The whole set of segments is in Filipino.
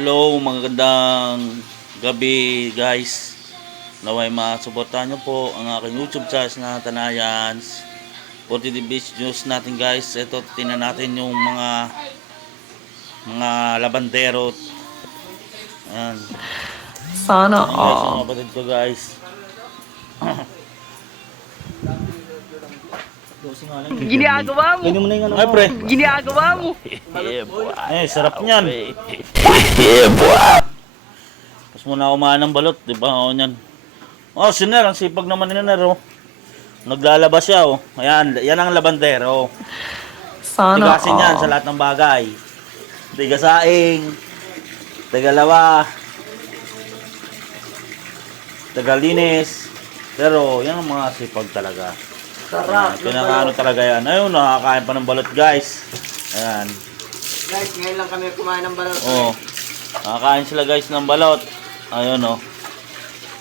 Hello, magandang gabi guys. Naway masuportahan nyo po ang aking YouTube channel na Tanayans. 40 the Beach News natin guys. Ito, tingnan natin yung mga mga labandero. Ayan. Sana Ayan all. yung mga kapatid ko guys. Ginagawa mo. Ganyan mo na yung ano. Ay pre, Ginagawa mo. eh sarap niyan. Tapos muna kumain ng balot, di ba? O niyan. Oh, si Ner, ang sipag naman ni Ner, oh. Naglalaba siya, oh. Ayan, yan ang labandero. Sana Tigasin yan sa lahat ng bagay. Tigasaing, tagalawa, tagalinis. Pero yan ang mga sipag talaga. Sarap. Ayan, talaga yan. Ayun, nakakain pa ng balot, guys. Ayan. Guys, ngayon lang kami kumain ng balot. Oh. Nakakain sila guys ng balot. Ayun oh.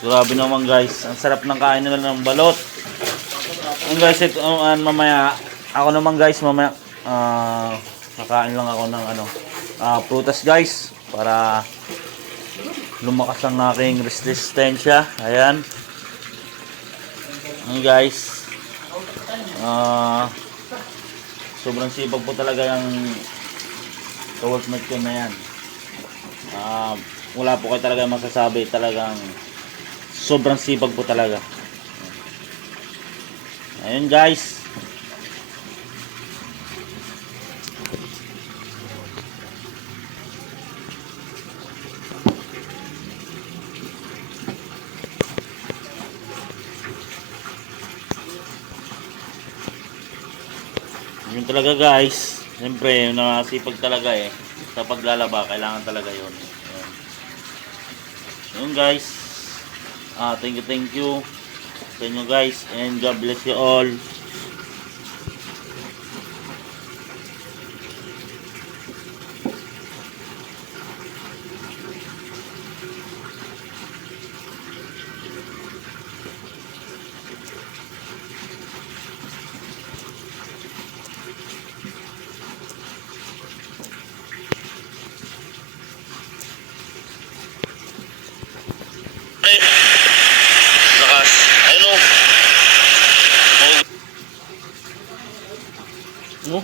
Grabe naman guys. Ang sarap ng kain nila ng balot. Ang guys, ito, uh, mamaya, ako naman guys, mamaya, ah, kakain lang ako ng ano, ah, prutas guys, para lumakas ang aking resistensya. Ayan. Ayan guys. Ah, sobrang sipag po talaga yung ka-workmate ko na yan. Ah, wala po kayo talaga masasabi talagang sobrang sipag po talaga ayun guys yun talaga guys. Siyempre nakasipag talaga eh. Sa paglalaba kailangan talaga yun. Ayun. yun guys. Ah thank you thank you. Sa inyo guys and God bless you all lakas ayun o oh.